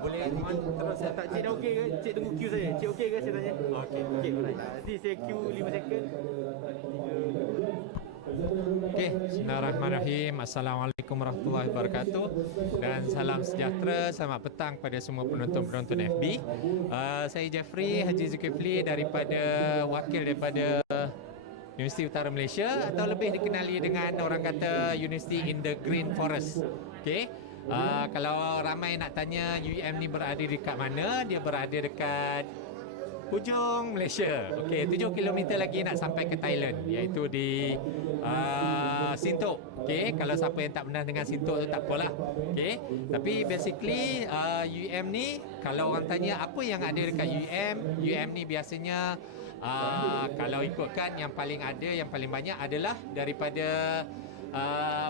Boleh mohon terus tak cik dah okey ke? Cik tunggu queue saja. Cik okey ke saya tanya? Okey. Okey, alright. Nanti saya queue 5 second. Okey, bismillahirrahmanirrahim. Assalamualaikum warahmatullahi wabarakatuh dan salam sejahtera, selamat petang pada semua penonton-penonton FB. Saya Jeffrey Haji Zulkifli daripada Universiti Utara Malaysia atau lebih dikenali dengan orang kata University in the Green Forest. Okey. Kalau ramai nak tanya UEM ni berada dekat mana, dia berada dekat hujung Malaysia. Okey, 7 kilometer lagi nak sampai ke Thailand, iaitu di Sintok. Okey, kalau siapa yang tak pernah dengan Sintok tu tak apalah. Okey, tapi basically UEM ni, kalau orang tanya apa yang ada dekat UEM ni biasanya kalau ikutkan yang paling banyak adalah daripada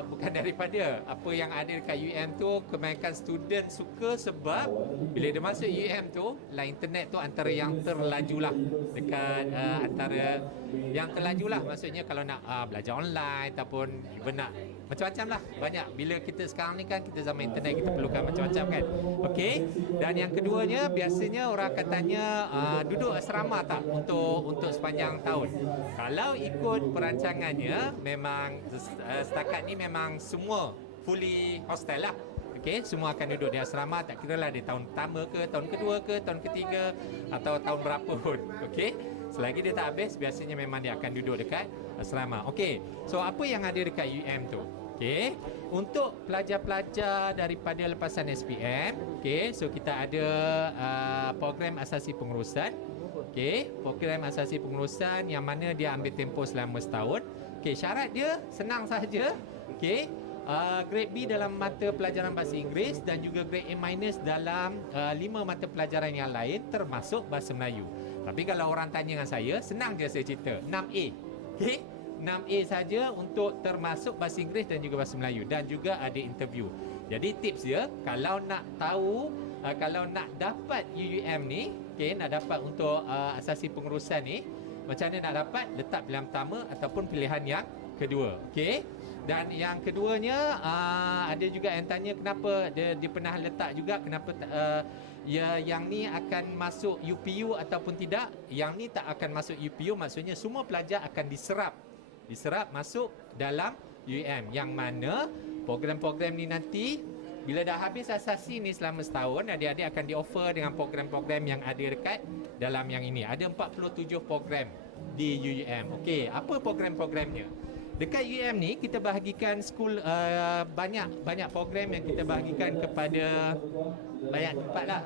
bukan daripada apa yang ada dekat UM tu, kebanyakan student suka sebab bila dia masuk UM tu, line internet tu antara yang terlaju lah dekat antara yang terlaju lah, maksudnya kalau nak belajar online ataupun even nak macam-macam lah, banyak. Bila kita sekarang ni kan kita zaman internet, kita perlukan macam-macam kan. Okey, dan yang keduanya biasanya orang akan tanya duduk asrama tak untuk sepanjang tahun. Kalau ikut perancangannya memang setakat ni memang semua fully hostel lah. Okey, semua akan duduk di asrama, tak kira lah di tahun pertama ke, tahun kedua ke, tahun ketiga atau tahun berapa pun. Okey, selagi dia tak habis biasanya memang dia akan duduk dekat asrama. Okey, so apa yang ada dekat UM tu? Okey, untuk pelajar-pelajar daripada lepasan SPM, okey, so kita ada program asasi pengurusan. Okey, program asasi pengurusan yang mana dia ambil tempoh selama setahun. Okey, syarat dia senang sahaja. Okey, grade B dalam mata pelajaran bahasa Inggeris dan juga grade A- dalam 5 mata pelajaran yang lain termasuk bahasa Melayu. Tapi kalau orang tanya dengan saya, senang je saya cerita. 6A. Okey, 6A saja untuk termasuk bahasa Inggeris dan juga bahasa Melayu, dan juga ada interview. Jadi tips dia, kalau nak tahu, kalau nak dapat UUM ni, okay, nak dapat untuk asasi pengurusan ni, macam mana nak dapat? Letak pilihan pertama ataupun pilihan yang kedua. Okay. Dan yang keduanya, ada juga yang tanya kenapa dia pernah letak juga, kenapa yang ni akan masuk UPU ataupun tidak. Yang ni tak akan masuk UPU, maksudnya semua pelajar akan diserap masuk dalam UM, yang mana program-program ni nanti bila dah habis asasi ni selama setahun, adik-adik akan di-offer dengan program-program yang ada dekat dalam yang ini. Ada 47 program di UM. Okey, apa program-programnya? Dekat UM ni kita bahagikan school, banyak program yang kita bahagikan kepada banyak tempat lah,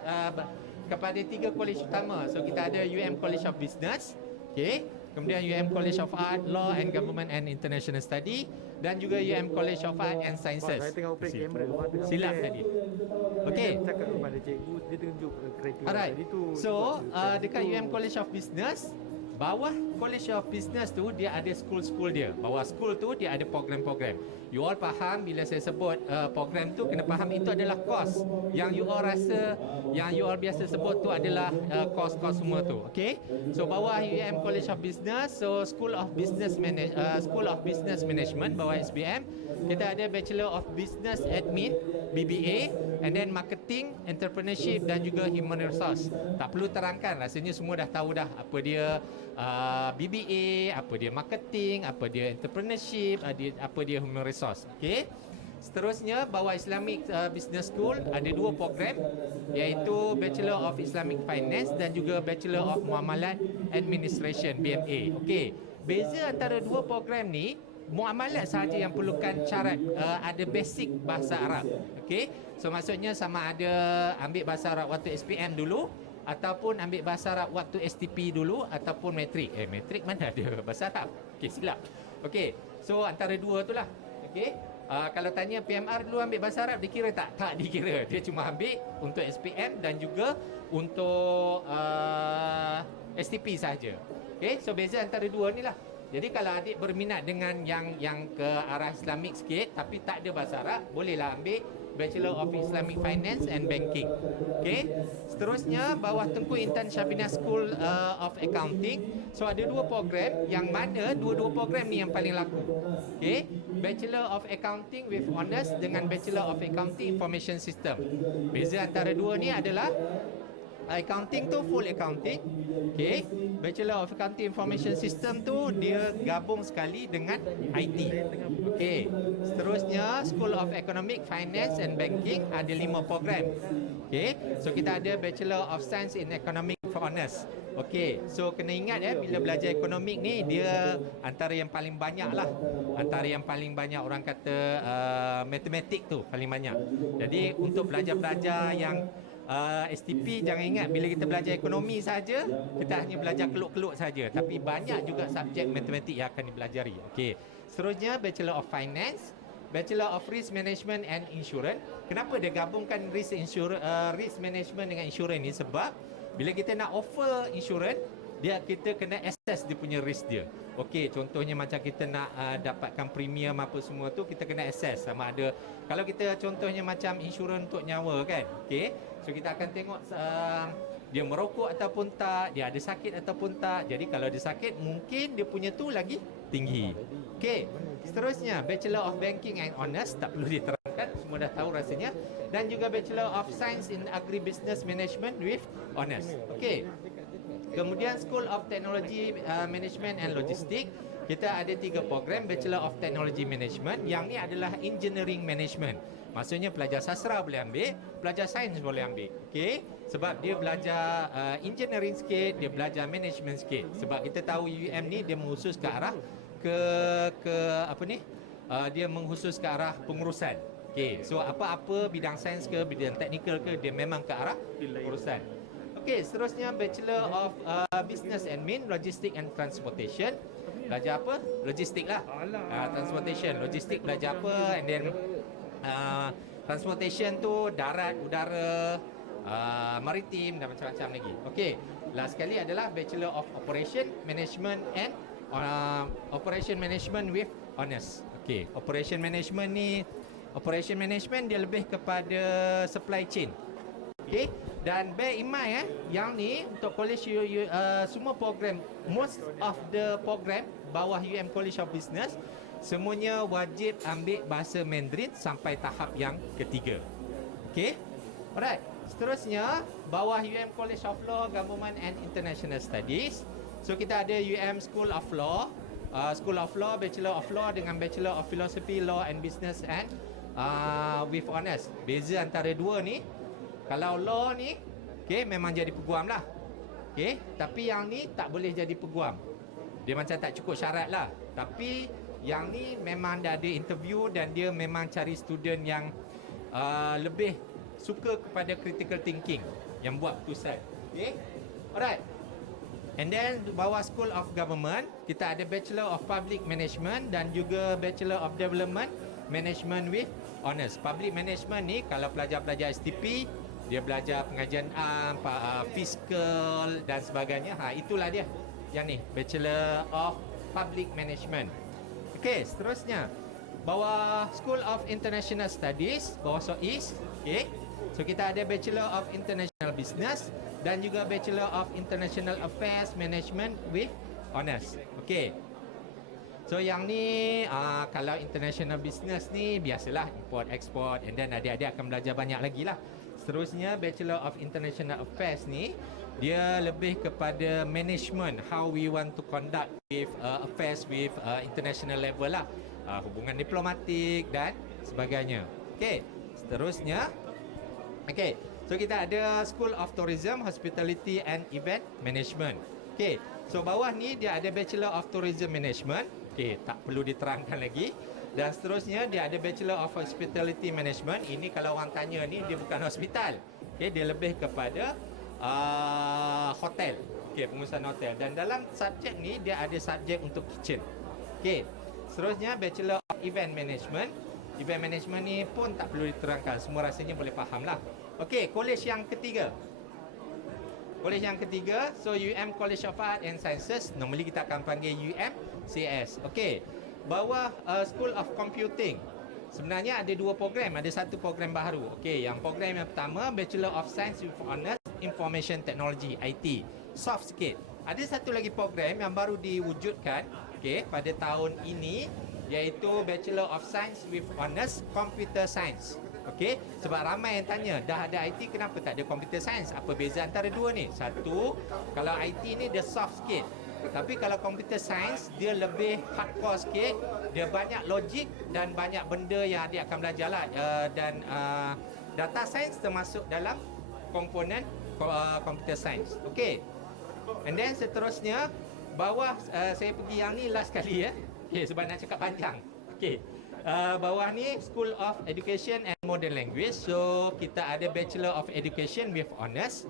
kepada 3 college utama. So kita ada UM College of Business, okey, kemudian UM College of Art, Law and Government and International Study, dan juga UM College of Art and Sciences. Saya tengah operate kamera. Silap tadi. Okey. Cakap kepada cikgu, dia tunjuk kriteria. Alright. Jadi tu. So, dekat UM College of Business, bawah College of Business tu dia ada school dia. Bawah school tu dia ada program-program. You all faham bila saya sebut program tu, kena faham itu adalah course yang you all rasa, yang you all biasa sebut tu adalah course semua tu. Okay, so bawah UM College of Business, so School of Business Management, bawah SBM kita ada Bachelor of Business Admin, BBA, and then Marketing, Entrepreneurship dan juga Human Resource. Tak perlu terangkan, rasanya semua dah tahu dah apa dia BBA, apa dia Marketing, apa dia Entrepreneurship, apa dia Human Resource. Okey. Seterusnya bawah Islamic Business School ada 2 program, iaitu Bachelor of Islamic Finance dan juga Bachelor of Muamalat Administration, BMA. Okey. Beza antara 2 program ni, muamalat sahaja yang perlukan syarat ada basic bahasa Arab. Okey. So maksudnya sama ada ambil bahasa Arab waktu SPM dulu, ataupun ambil bahasa Arab waktu STP dulu, ataupun matrik. Matrik mana ada bahasa Arab? Okey, silap. Okey. So antara 2 tu lah. Okey. Kalau tanya PMR dulu ambil bahasa Arab, dikira tak? Tak dikira. Dia cuma ambil untuk SPM dan juga untuk STP sahaja. Okey, so beza antara 2 ni lah. Jadi kalau adik berminat dengan yang ke arah Islamik sikit tapi tak ada bahasa Arab, bolehlah ambil Bachelor of Islamic Finance and Banking. Okay. Seterusnya bawah Tengku Intan Syabina School of Accounting. So ada dua program yang mana dua-dua program ni yang paling laku. Okay. Bachelor of Accounting with Honours dengan Bachelor of Accounting Information System. Beza antara dua ni adalah accounting tu full accounting. Okay. Bachelor of Accounting Information System tu dia gabung sekali dengan IT. Okay. Seterusnya School of Economic Finance and Banking ada 5 program. Okay. So kita ada Bachelor of Science in Economic for Honours. Okay. So kena ingat bila belajar ekonomik ni dia antara yang paling banyak lah. Antara yang paling banyak orang kata matematik tu paling banyak. Jadi untuk belajar-belajar yang STP jangan ingat bila kita belajar ekonomi saja kita hanya belajar keluk-keluk saja, tapi banyak juga subjek matematik yang akan dipelajari. Okey. Seterusnya Bachelor of Finance, Bachelor of Risk Management and Insurance. Kenapa dia gabungkan risk management dengan insurance ni? Sebab bila kita nak offer insurance, kita kena assess dia punya risk dia. Okey, contohnya macam kita nak dapatkan premium apa semua tu, kita kena assess sama ada kalau kita contohnya macam insurans untuk nyawa kan. Okey. So kita akan tengok dia merokok ataupun tak, dia ada sakit ataupun tak. Jadi kalau dia sakit mungkin dia punya tu lagi tinggi. Okey. Seterusnya Bachelor of Banking and Honours, tak perlu diterangkan, semua dah tahu rasanya. Dan juga Bachelor of Science in Agribusiness Management with Honours. Okey. Kemudian School of Technology Management and Logistics, kita ada 3 program Bachelor of Technology Management. Yang ni adalah Engineering Management. Maksudnya pelajar sastra boleh ambil, pelajar sains boleh ambil. Okey, sebab dia belajar engineering sikit, dia belajar management sikit. Sebab kita tahu UM ni dia mengkhusus ke arah ke apa ni? Dia mengkhusus ke arah pengurusan. Okey, so apa-apa bidang sains ke, bidang teknikal ke, dia memang ke arah pengurusan. Okey, seterusnya Bachelor of Business Admin, Logistics and Transportation. Belajar apa? Logistik lah. Transportation, logistik belajar apa, and then transportation tu darat, udara, maritim dan macam-macam lagi. Okey, last sekali adalah Bachelor of Operation Management and Operation Management with Honours. Okey, Operation Management ni, Operation Management dia lebih kepada supply chain. Okey, dan bear in mind yang ni untuk college semua program, most of the program bawah UM College of Business semuanya wajib ambil bahasa Mandarin sampai tahap yang ketiga. Okey. Alright. Seterusnya bawah UM College of Law, Government and International Studies. So kita ada UM School of Law, School of Law, Bachelor of Law dengan Bachelor of Philosophy, Law and Business and with Honours. Beza antara dua ni, kalau law ni okey memang jadi peguam lah. Okey, tapi yang ni tak boleh jadi peguam. Dia macam tak cukup syarat lah. Tapi yang ni memang dah ada interview dan dia memang cari student yang lebih suka kepada critical thinking yang buat keputusan. Okay. Alright. And then bawah School of Government, kita ada Bachelor of Public Management dan juga Bachelor of Development Management with Honours. Public Management ni kalau pelajar-pelajar STP, dia belajar pengajian fiskal dan sebagainya. Itulah dia. Yang ni, Bachelor of Public Management. Okey, seterusnya bawah School of International Studies, bawah SOIS. Okey. So kita ada Bachelor of International Business dan juga Bachelor of International Affairs Management with Honours. Okey. So yang ni kalau international business ni biasalah import export, and then adik-adik akan belajar banyak lagi lah. Seterusnya Bachelor of International Affairs ni dia lebih kepada management, how we want to conduct with affairs with international level lah, hubungan diplomatik dan sebagainya. Okey, seterusnya okey, so kita ada School of Tourism, Hospitality and Event Management. Okey, so bawah ni dia ada Bachelor of Tourism Management. Okey, tak perlu diterangkan lagi. Dan seterusnya dia ada Bachelor of Hospitality Management. Ini kalau orang tanya ni dia bukan hospital. Okey, dia lebih kepada hotel. Okey, pengurusan hotel. Dan dalam subjek ni dia ada subjek untuk kitchen. Okey. Seterusnya Bachelor of Event Management. Event Management ni pun tak perlu diterangkan. Semua rasanya boleh faham lah. Okey, college yang ketiga. College yang ketiga, so UM College of Art and Sciences, normally kita akan panggil UM CS. Okey. Bawah School of Computing. sebenarnya ada dua program, ada satu program baru. Okey, yang program yang pertama Bachelor of Science with Honours Information Technology IT, soft sikit. Ada satu lagi program yang baru diwujudkan, okey, pada tahun ini, iaitu Bachelor of Science with Honours Computer Science. Okey, sebab ramai yang tanya, dah ada IT kenapa tak ada Computer Science? Apa beza antara dua ni? Satu, kalau IT ni dia soft sikit. Tapi kalau Computer Science dia lebih hardcore sikit, dia banyak logik dan banyak benda yang dia akan belajar lah. Dan data science termasuk dalam komponen Computer Science. Okey. And then seterusnya bawah saya pergi yang ni last kali ya. Okey, sebab nak cakap panjang. Okey. Bawah ni School of Education and Modern Language. So kita ada Bachelor of Education with Honours.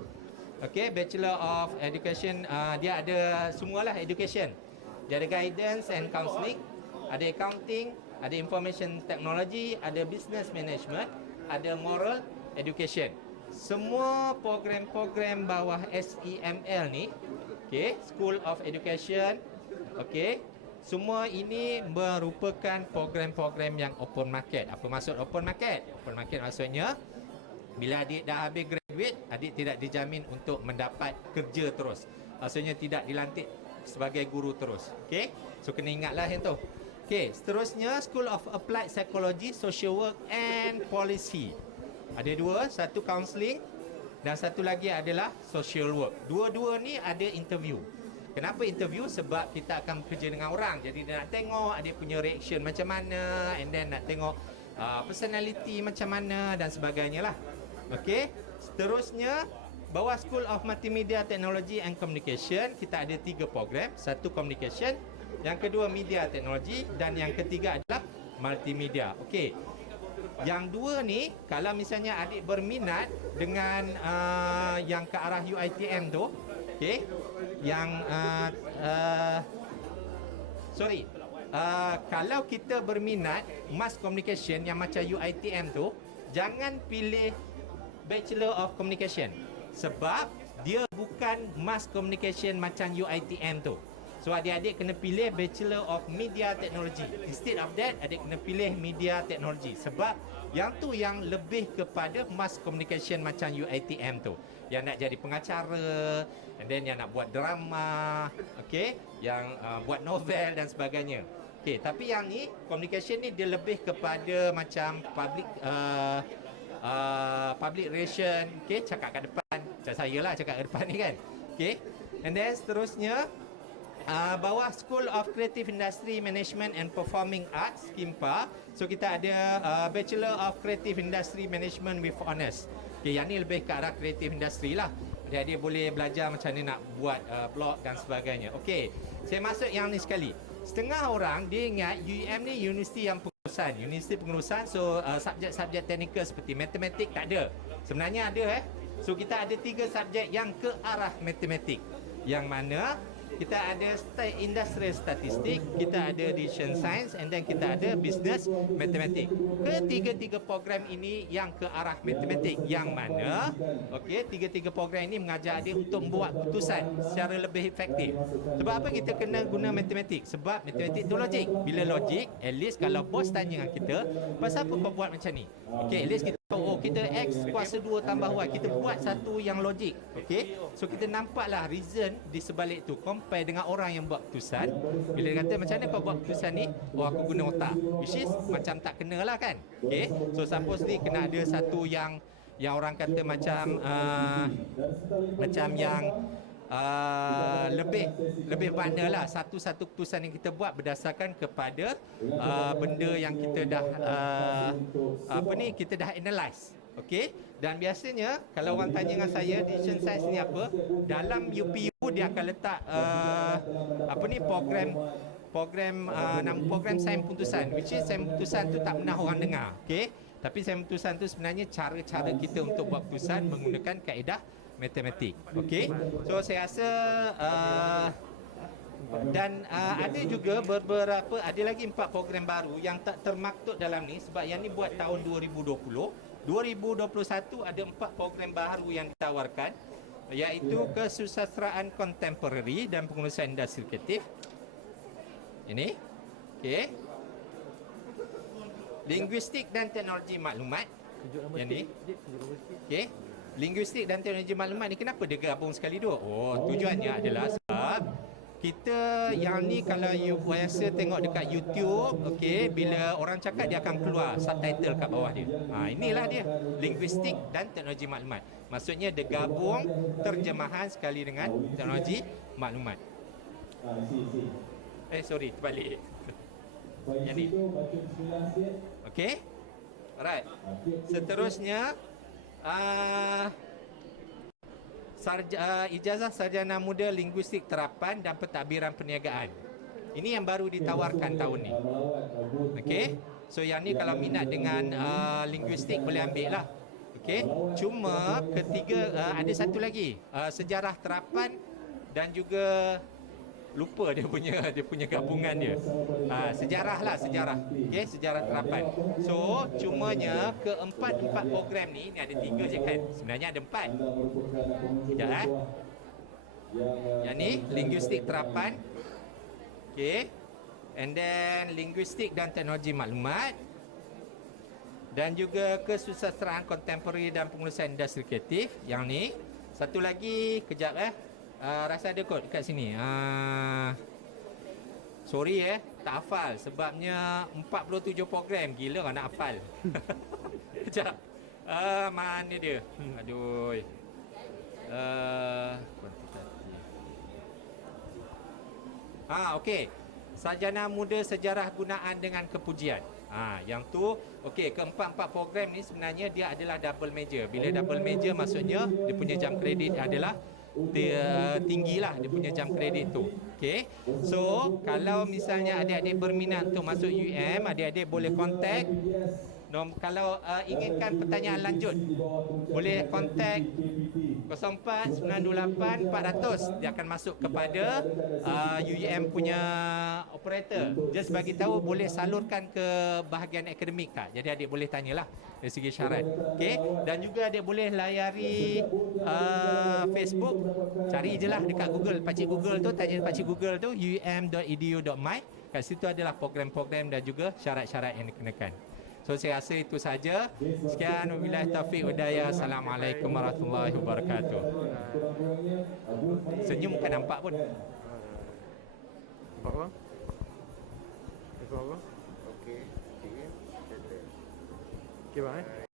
Okey, Bachelor of Education dia ada semualah education. Dia ada guidance and counselling, ada accounting, ada information technology, ada business management, ada moral education. Semua program-program bawah SEML ni, okey, School of Education, okey, semua ini merupakan program-program yang open market. Apa maksud open market? Open market maksudnya bila adik dah habis graduate, adik tidak dijamin untuk mendapat kerja terus. Maksudnya tidak dilantik sebagai guru terus. Okey? So kena ingatlah yang tu. Okey, seterusnya School of Applied Psychology, Social Work and Policy. Ada dua, satu counselling dan satu lagi adalah social work. Dua-dua ni ada interview. Kenapa interview? Sebab kita akan bekerja dengan orang. Jadi dia nak tengok adik punya reaction macam mana, and then nak tengok personality macam mana dan sebagainya lah. Okey, seterusnya bawah School of Multimedia Technology and Communication kita ada 3 program. Satu communication, yang kedua media technology dan yang ketiga adalah multimedia. Okey, yang dua ni kalau misalnya adik berminat dengan yang ke arah UiTM tu, okey, yang kalau kita berminat mass communication yang macam UiTM tu, jangan pilih Bachelor of Communication sebab dia bukan mass communication macam UiTM tu. So adik-adik kena pilih Bachelor of Media Technology. Instead of that, adik kena pilih Media Technology sebab yang tu yang lebih kepada mass communication macam UiTM tu. Yang nak jadi pengacara, and then yang nak buat drama, okey, yang buat novel dan sebagainya. Okey, tapi yang ni communication ni dia lebih kepada macam public relation, okey, cakap kat depan. Macam saya lah cakap kat depan ni kan. Okey. And then seterusnya bawah School of Creative Industry Management and Performing Arts, KIMPA. So kita ada Bachelor of Creative Industry Management with Honours. Okey, yang ni lebih ke arah creative industry lah. Dia boleh belajar macam mana nak buat blog dan sebagainya. Okey, saya masuk yang ni sekali. Setengah orang dia ingat UEM ni universiti yang pengurusan. So subjek-subjek teknikal seperti matematik tak ada. Sebenarnya ada So kita ada 3 subjek yang ke arah matematik. Yang mana kita ada industrial statistik, kita ada decision science, and then kita ada business mathematics. Ketiga-tiga program ini yang ke arah matematik, yang mana okey, tiga-tiga program ini mengajar adik untuk membuat keputusan secara lebih efektif. Sebab apa kita kena guna matematik? Sebab matematik itu logik. Bila logik, at least kalau bos tanya dengan kita, pasal apa kau buat macam ni? Okey, at least kita tahu, kita X kuasa 2 tambah Y, kita buat satu yang logik. Okey, so kita nampaklah reason di sebalik tu compare dengan orang yang buat keputusan. Bila dia kata macam mana kau buat keputusan ni, oh aku guna otak, which is macam tak kena lah kan. Okey, so supposedly kena ada satu yang orang kata macam yang lebih mana lah, satu keputusan yang kita buat berdasarkan kepada benda yang kita dah kita dah analyse. Okey, dan biasanya kalau orang tanya dengan saya decision science ni apa, dalam UPU dia akan letak program sains putusan, which is sains putusan tu tak pernah orang dengar. Okey, tapi sains putusan tu sebenarnya cara-cara kita untuk buat keputusan menggunakan kaedah matematik. Okey, so saya rasa dan ada juga beberapa, ada lagi 4 program baru yang tak termaktub dalam ni sebab yang ni buat tahun 2020. 2021 ada 4 program baru yang ditawarkan, iaitu kesusastraan kontemporari dan pengurusan industri kreatif. Ini okey. Linguistik dan teknologi maklumat. Tunjuk nama Yang ni. sikit. Cik, tunjuk nama sikit. Okey. Linguistik dan teknologi maklumat ni kenapa dia gabung sekali dua? Oh, tujuannya adalah sebab kita yang ni kalau you biasa tengok dekat YouTube, okey, bila orang cakap dia akan keluar subtitle kat bawah dia. Inilah dia, linguistik dan teknologi maklumat. Maksudnya dia gabung terjemahan sekali dengan teknologi maklumat. Sorry, terbalik. Yang ni. Okey. Alright. Seterusnya ijazah sarjana muda linguistik terapan dan pentadbiran perniagaan. Ini yang baru ditawarkan tahun ni. Okey. So yang ni kalau minat dengan linguistik boleh ambil lah. Okey. Cuma ketiga ada satu lagi, sejarah terapan dan juga lupa dia punya gabungan dia. Sejarah lah, sejarah. Okey, sejarah terapan. So, cumanya keempat program ni ada 3 je kan. Sebenarnya ada 4. Sekejap Yang ni linguistik terapan. Okey. And then linguistik dan teknologi maklumat. Dan juga kesusastraan kontemporari dan pengurusan industri kreatif. Yang ni. Satu lagi, kejap rasa ada kot dekat sini. Sorry tak hafal sebabnya 47 program. Gila nak hafal. Sekejap. Mana dia? Aduh. Okey. Sarjana muda sejarah gunaan dengan kepujian. Yang tu okey, keempat program ni sebenarnya dia adalah double major. Bila double major maksudnya dia punya jam kredit adalah dia tinggilah dia punya jam kredit tu. Okey. So, kalau misalnya adik-adik berminat untuk masuk UM, adik-adik boleh kontak. Kalau inginkan pertanyaan lanjut, boleh kontak 04-928-400. Dia akan masuk kepada UM punya operator. Just bagi tahu boleh salurkan ke bahagian akademik tak. Jadi adik boleh tanyalah dari segi syarat. Okey, dan juga adik boleh layari Facebook. Cari je lah dekat Google, Pakcik Google tu, tanya Pakcik Google tu um.edu.my. Kat situ adalah program-program dan juga syarat-syarat yang dikenakan. So saya rasa itu saja. Sekian, wabillahi taufiq hidayah. Assalamualaikum warahmatullahi wabarakatuh. Senyum bukan nampak pun. Nampak bang? Nampak bang? Okey. Okey bang